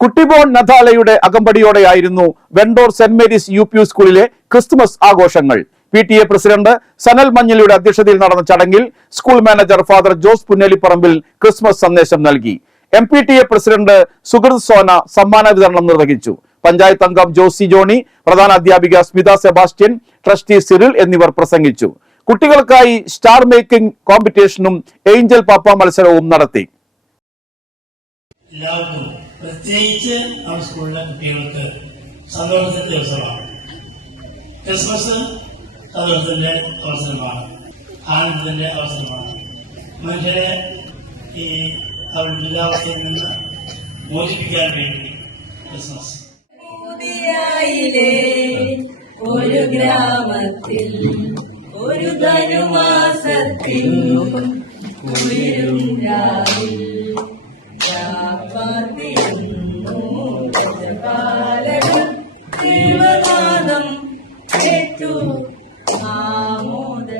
കുട്ടിബോൺ നഥാലയുടെ അകമ്പടിയോടെയായിരുന്നു Vendore saint Mary's UP സ്കൂളിലെ Christmas ആഘോഷങ്ങൾ. PTA president Sanal മഞ്ഞളിയുടെ അധ്യക്ഷതയിൽ നടന്ന ചടങ്ങിൽ school manager father Jose Punnelipparambil Christmas സന്ദേശം നൽകി. MPTA പ്രസിഡന്റ് സുഹൃത് സോന സമ്മാന വിതരണം നിർവഹിച്ചു. പഞ്ചായത്ത് അംഗം ജോസി ജോണി, പ്രധാന അധ്യാപിക സ്മിത സെബാസ്റ്റ്യൻ, ട്രസ്റ്റി സിറിൽ എന്നിവർ പ്രസംഗിച്ചു. കുട്ടികൾക്കായി സ്റ്റാർ മേക്കിംഗ് കോമ്പറ്റീഷനും ഏഞ്ചൽ പാപ്പ മത്സരവും നടത്തി. പ്രത്യേകിച്ച് നമ്മുടെ സ്കൂളിലെ കുട്ടികൾക്ക് സന്തോഷത്തിന്റെ ദിവസമാണ്. ക്രിസ്മസ് സന്തോഷത്തിന്റെ അവസരമാണ്, ആനന്ദത്തിന്റെ അവസരമാണ്. മനുഷ്യരെ ഈ അവരുടെ ദുരിതാവസ്ഥയിൽ നിന്ന് മോചിപ്പിക്കാൻ വേണ്ടി ക്രിസ്മസ്. ഒരു ഗ്രാമത്തിൽ ഒരു ധനുമാസത്തിൽ ഉയരും രാവിൽ ദേവനാദം കേട്ടു ആമോദ